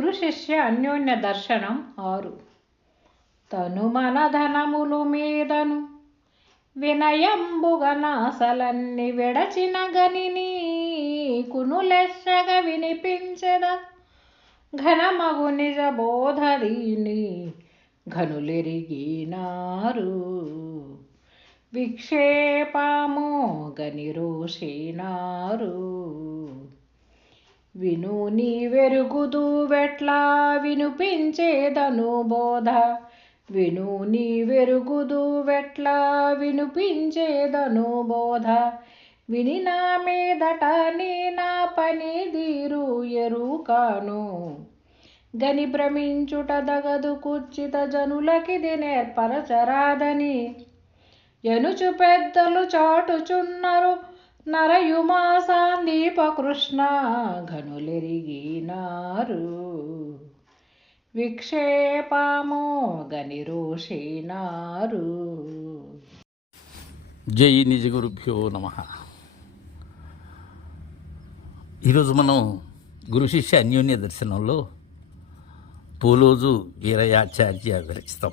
గురు శిష్య అన్యోన్య దర్శనం ఆరు. తను మన ధనములు మీదను వినయంబుగనాసలన్ని విడచిన గనిని కునులెస్సగ వినిపించద. ఘనమగు నిజ బోధదీని ఘనులెరిగినారు. విక్షేపమో గని రోషినారు విను నీ వెరుగుదు వెట్లా వినుపించేదను బోధ. విను నీ వెరుగుదు వెట్లా వినుపించేదను బోధ. విని నా మీదట నీ నా పని దీరు ఎరుకాను. గని భ్రమించుట దగదు కుచ్చిత జనులకిది నేర్పరచరాదని ఎనుచు పెద్దలు చాటుచున్నారు నరయుమా ఘనులెరిగినారు. విక్షేపమో గనిరోషినారు జై నిజ గురుభ్యో నమ. ఈరోజు మనం గురు శిష్య అన్యోన్య దర్శనంలో పూలోజు వీరయాచార్య విరచితం.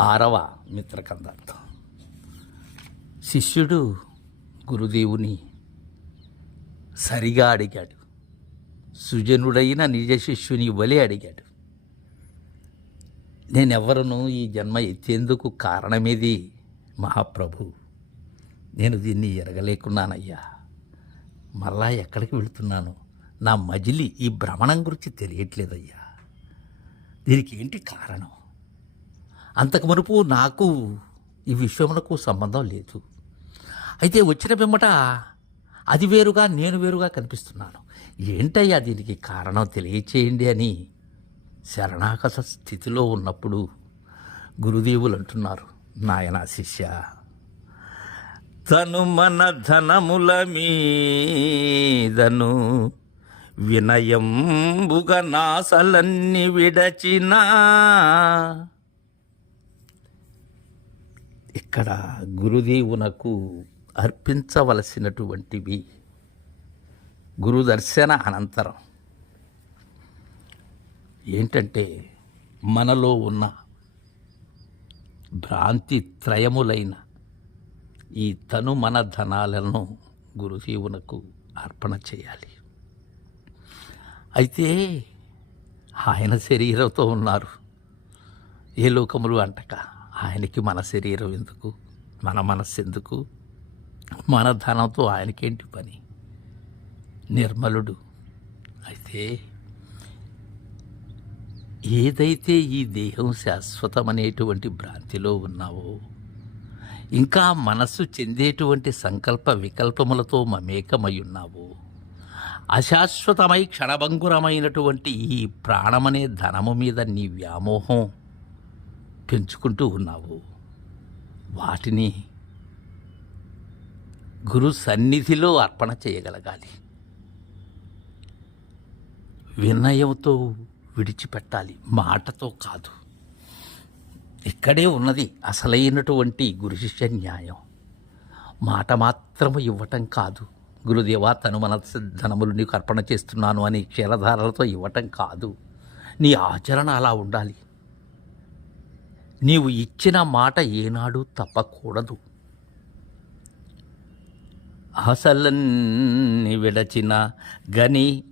ఆరవ మిత్రకందార్థం. శిష్యుడు గురుదేవుని సరిగా అడిగాడు. సుజనుడైన నిజ శిష్యుని వలె అడిగాడు. నేనెవరను ఈ జన్మ ఎత్తేందుకు కారణమేది మహాప్రభు. నేను దీన్ని ఎరగలేకున్నానయ్యా. మళ్ళా ఎక్కడికి వెళుతున్నాను? నా మజిలి ఈ భ్రమణం గురించి తెలియట్లేదయ్యా. దీనికి ఏంటి కారణం? అంతకు మునుపు నాకు ఈ విషయములకు సంబంధం లేదు. అయితే వచ్చిన పిమ్మట అది వేరుగా నేను వేరుగా కనిపిస్తున్నాను. ఏంటయ్యా దీనికి కారణం తెలియచేయండి అని శరణాగత స్థితిలో ఉన్నప్పుడు గురుదేవులు అంటున్నారు నాయనా శిష్య తను మన ధనముల మీదను వినయంబుగ నాసలన్నీ విడచినా ఇక్కడ గురుదేవునకు అర్పించవలసినటువంటివి గురుదర్శన అనంతరం. ఏంటంటే మనలో ఉన్న భ్రాంతి త్రయములైన ఈ తను మన ధనాలను గురుదేవునకు అర్పణ చేయాలి. అయితే ఆయన శరీరంతో ఉన్నారు. ఏ లోకములు అంటక? ఆయనకి మన శరీరం ఎందుకు? మన మనస్సు ఎందుకు మన ధనంతో ఆయనకేంటి పని? నిర్మలుడు. అయితే ఏదైతే ఈ దేహం శాశ్వతమనేటువంటి భ్రాంతిలో ఉన్నావో ఇంకా మనస్సు చెందేటువంటి సంకల్ప వికల్పములతో మమేకమై ఉన్నావో అశాశ్వతమై క్షణభంగురమైనటువంటి ఈ ప్రాణమనే ధనము మీద నీ వ్యామోహం పెంచుకుంటూ ఉన్నావు. వాటిని గురు సన్నిధిలో అర్పణ చేయగలగాలి. వినయంతో విడిచిపెట్టాలి. మాటతో కాదు. ఇక్కడే ఉన్నది అసలైనటువంటి గురు శిష్య న్యాయం. మాట మాత్రము ఇవ్వటం కాదు. గురుదేవా తను మన ధనములు నీకు అర్పణ చేస్తున్నాను అని క్షీరధారలతో ఇవ్వటం కాదు. నీ ఆచరణ అలా ఉండాలి. నీవు ఇచ్చిన మాట ఏనాడు తప్పకూడదు. ఆశలన్ని విడచిన గని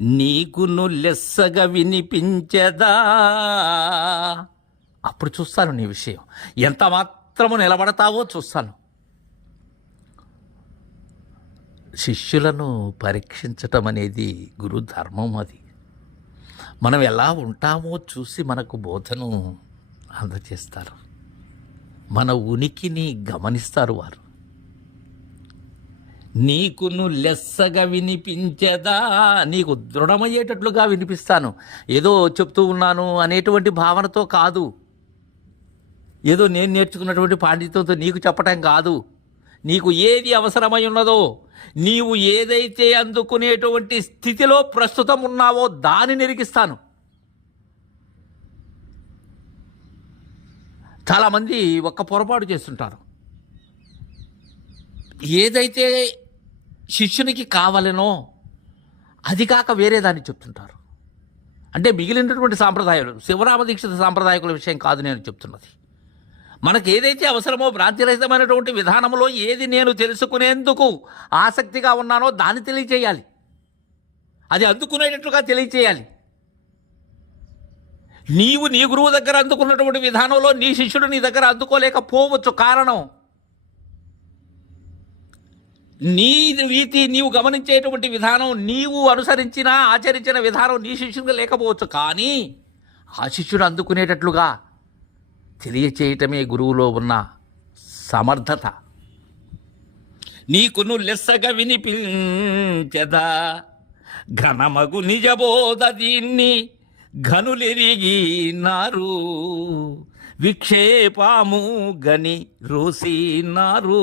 నీకును లెస్సగా వినిపించదా? అప్పుడు చూస్తాను నీ విషయం. ఎంత మాత్రము నిలబడతావో చూస్తాను. శిష్యులను పరీక్షించటం అనేది గురు ధర్మం అది. మనం ఎలా ఉంటామో చూసి మనకు బోధను అందజేస్తారు. మన ఉనికిని గమనిస్తారు వారు. నీకును లెస్సగా వినిపించదా? నీకు దృఢమయ్యేటట్లుగా వినిపిస్తాను. ఏదో చెప్తూ ఉన్నాను అనేటువంటి భావనతో కాదు. ఏదో నేను నేర్చుకున్నటువంటి పాండిత్యంతో నీకు చెప్పటం కాదు. నీకు ఏది అవసరమై ఉన్నదో నీవు ఏదైతే అందుకునేటువంటి స్థితిలో ప్రస్తుతం ఉన్నావో దాన్ని నిరిగిస్తాను. చాలామంది ఒక్క పొరపాటు చేస్తుంటారు. ఏదైతే శిష్యునికి కావాలనో అది కాక వేరే దాన్ని చెప్తుంటారు. అంటే మిగిలినటువంటి సాంప్రదాయాలు శివరామ దీక్షిత సాంప్రదాయకుల విషయం కాదు నేను చెప్తున్నది. మనకు ఏదైతే అవసరమో భ్రాంతిరహితమైనటువంటి విధానంలో ఏది నేను తెలుసుకునేందుకు ఆసక్తిగా ఉన్నానో దాన్ని తెలియచేయాలి. అది అందుకునేటట్లుగా తెలియచేయాలి. నీవు నీ గురువు దగ్గర అందుకున్నటువంటి విధానంలో నీ శిష్యుడు నీ దగ్గర అందుకోలేకపోవచ్చు. కారణం? నీ రీతి నీవు గమనించేటువంటి విధానం నీవు అనుసరించిన ఆచరించిన విధానం నీ శిష్యుడిగా లేకపోవచ్చు. కానీ ఆ శిష్యుడు అందుకునేటట్లుగా తెలియచేయటమే గురువులో ఉన్న సమర్థత. నీకును లెస్సగా వినిపించదా? ఘనమగు నిజబోధ దీన్ని ఘనులెరిగినారు. విక్షేపాము గని రోసినారు.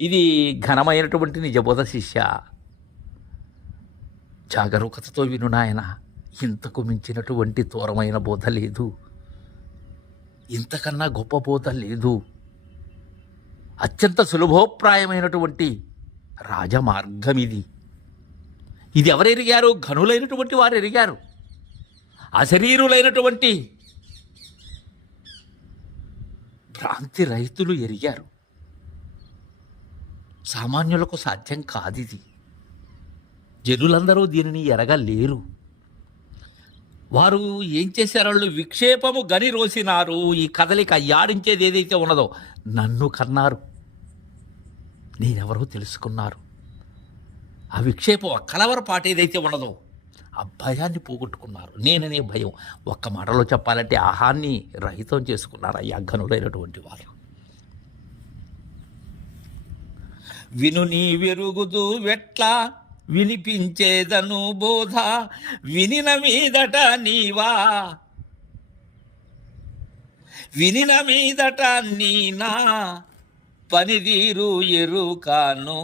ఇది ఘనమైనటువంటి నిజబోధ శిష్య. జాగరూకతతో విను నాయన ఇంతకు మించినటువంటి దూరమైన బోధ లేదు. ఇంతకన్నా గొప్ప బోధ లేదు. అత్యంత సులభోప్రాయమైనటువంటి రాజమార్గం ఇది ఇది ఎవరు ఎరిగారు ఘనులైనటువంటి వారు ఎరిగారు అశరీరులైనటువంటి భ్రాంతి రైతులు ఎరిగారు. సామాన్యులకు సాధ్యం కాదిది. జనులందరూ దీనిని ఎరగలేరు. వారు ఏం చేశారు? వాళ్ళు విక్షేపము గని రోసినారు. ఈ కదలిక యాడించేది ఏదైతే ఉన్నదో నన్ను కన్నారు. నేనెవరో తెలుసుకున్నారు. ఆ విక్షేపం ఆ కలవరపాటు ఏదైతే ఉన్నదో ఆ భయాన్ని పోగొట్టుకున్నారు. నేననే భయం. ఒక్క మాటలో చెప్పాలంటే ఆహాన్ని రహితం చేసుకున్నారు ఆ యగ్గనులైనటువంటి వారు. విను నీ వెరుగుదూ వెట్లా వినిపించేదను బోధ వినిన మీదట నీవా. వినిన మీదట నీనా పనిదీరు ఎరుకాను.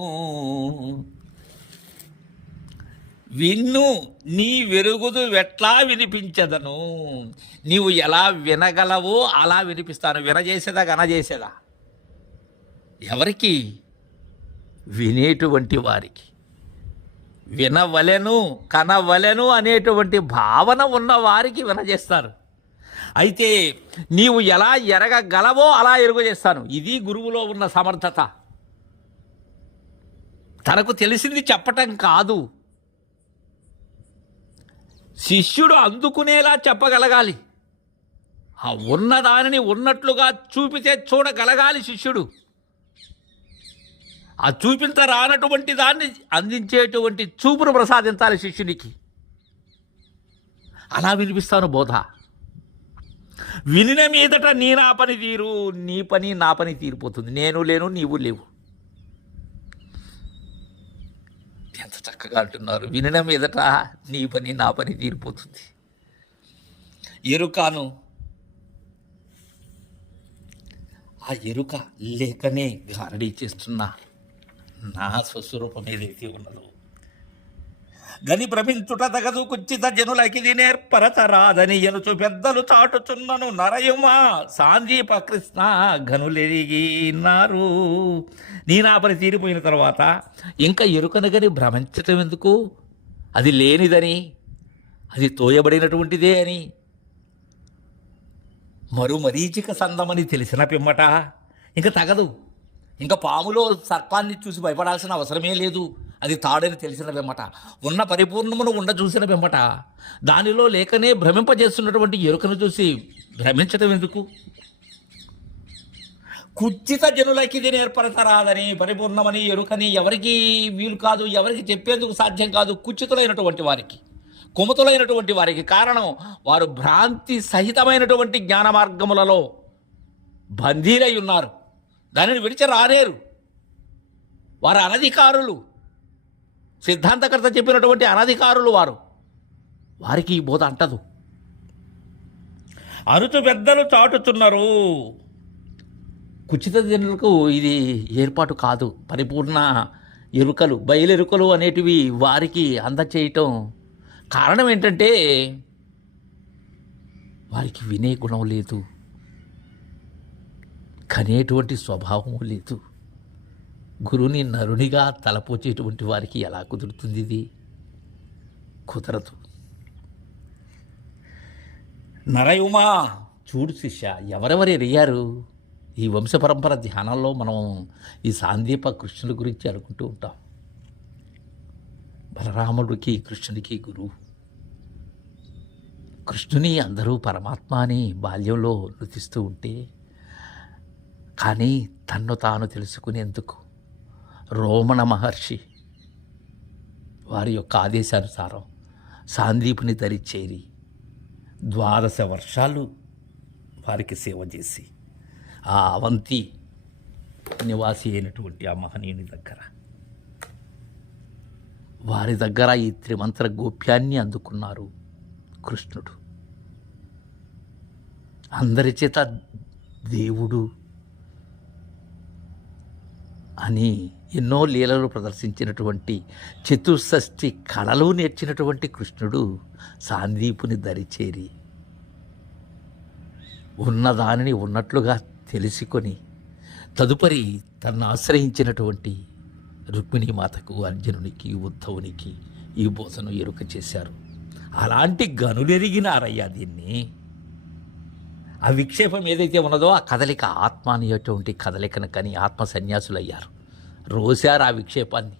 విన్ను నీ వెరుగుదు ఎట్లా వినిపించదను? నీవు ఎలా వినగలవో అలా వినిపిస్తాను. వినజేసేదా గనజేసేదా? ఎవరికి? వినేటువంటి వారికి. వినవలెను కనవలెను అనేటువంటి భావన ఉన్న వారికి వినజేస్తారు. అయితే నీవు ఎలా ఎరగగలవో అలా ఎరుగజేస్తాను. ఇది గురువులో ఉన్న సమర్థత. తనకు తెలిసింది చెప్పటం కాదు. శిష్యుడు అందుకునేలా చెప్పగలగాలి. ఆ ఉన్నదానిని ఉన్నట్లుగా చూపితే చూడగలగాలి శిష్యుడు. ఆ చూపించ రానటువంటి దాన్ని అందించేటువంటి చూపును ప్రసాదించాలి శిష్యునికి. అలా వినిపిస్తాను బోధ. వినిన మీదట నీ నా పని తీరు నీ పని నా పని తీరిపోతుంది. నేను లేను నీవు లేవు ఎంత చక్కగా అంటున్నారు. వినడం మీదట నీ పని నా పని తీరిపోతుంది. ఎరుకాను ఆ ఎరుక లేకనే గారడీ చేస్తున్న నా స్వస్వరూపం ఏదైతే ఉన్నదో గని భ్రమించుట తగదు కుచ్చిత జనులకి నేర్పరచరాదని ఎనుచు పెద్దలు చాటుచున్నను నరయుమా. సాందీప కృష్ణ గనులెరిగినారు నీనాపని తీరిపోయిన తర్వాత ఇంకా ఎరుకనగని భ్రమించటం ఎందుకు? అది లేనిదని అది తోయబడినటువంటిదే అని. మరు మరీచిక సందమని తెలిసిన పిమ్మట ఇంకా తగదు. ఇంకా పాములో సర్పాన్ని చూసి భయపడాల్సిన అవసరమే లేదు. అది తాడని తెలిసిన వెంబట ఉన్న పరిపూర్ణమును ఉండ చూసిన వెంబట దానిలో లేకనే భ్రమింపజేస్తున్నటువంటి ఎరుకను చూసి భ్రమించటం ఎందుకు? కుచ్చిత జనులకి ఇది నేర్పరచరాదని పరిపూర్ణమని ఎరుకని ఎవరికి వీలు కాదు ఎవరికి చెప్పేందుకు సాధ్యం కాదు కుచితులైనటువంటి వారికి కుమతులైనటువంటి వారికి. కారణం వారు భ్రాంతి సహితమైనటువంటి జ్ఞాన మార్గములలో బందీలై ఉన్నారు. దానిని విడిచి రాలేరు. వారు అనధికారులు. సిద్ధాంతకర్త చెప్పినటువంటి అనధికారులు వారు. వారికి ఈ బోధ అంటదు. అరుచు పెద్దలు చాటుచున్నారు కుచిత జనులకు ఇది ఏర్పాటు కాదు. పరిపూర్ణ ఎరుకలు బయలెరుకలు అనేటివి వారికి అందచేయటం కారణం ఏంటంటే వారికి వినే గుణం లేదు. కనేటువంటి స్వభావం లేదు. గురువుని నరునిగా తలపోచేటువంటి వారికి ఎలా కుదురుతుంది ఇది? కుదరదు. నరయుమా! చూడు శిష్య ఎవరెవరు ఎరిగారు? ఈ వంశ పరంపర ధ్యానంలో మనం ఈ సాందీప కృష్ణుడి గురించి అనుకుంటూ ఉంటాం. బలరాముడికి కృష్ణుడికి గురువు కృష్ణుని అందరూ పరమాత్మ అని బాల్యంలో నృతిస్తూ ఉంటే కానీ తన్ను తాను తెలుసుకునేందుకు రోమణ మహర్షి వారి యొక్క ఆదేశానుసారం సాందీపుని దరి చేరి ద్వాదశ వర్షాలు వారికి సేవ చేసి ఆ అవంతి నివాసి అయినటువంటి ఆ మహనీయుని దగ్గర. వారి దగ్గర ఈ త్రిమంత్ర గోప్యాన్ని అందుకున్నారు కృష్ణుడు. అందరి చేత దేవుడు అని ఎన్నో లీలలు ప్రదర్శించినటువంటి చతుషష్ఠి కళలు నేర్చినటువంటి కృష్ణుడు సాందీపుని దరిచేరి ఉన్నదానిని ఉన్నట్లుగా తెలుసుకొని తదుపరి తన్ను ఆశ్రయించినటువంటి రుక్మిణి మాతకు అర్జునునికి ఉద్ధవునికి ఈ బోధను ఎరుక చేశారు. అలాంటి గనులెరిగినారయ్యా దీన్ని. ఆ విక్షేపం ఏదైతే ఉన్నదో ఆ కదలిక ఆత్మ అనేటువంటి కదలికను కానీ ఆత్మ సన్యాసులయ్యారు. రోశారు ఆ విక్షేపాన్ని.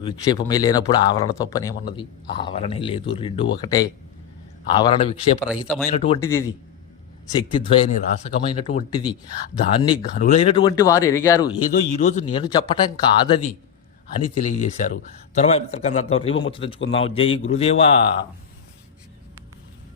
విక్షేపమే లేనప్పుడు ఆవరణతో పని ఏమన్నది ఆవరణే లేదు రెండు ఒకటే. ఆవరణ విక్షేపరహితమైనటువంటిది ఇది. శక్తిద్వయ నిరాసకమైనటువంటిది దాన్ని ఘనులైనటువంటి వారు ఎరిగారు. ఏదో ఈరోజు నేను చెప్పటం కాదది అని తెలియజేశారు. తర్వాత మిత్రకందర్థం రేపు ముచ్చరించుకుందాం జై గురుదేవా.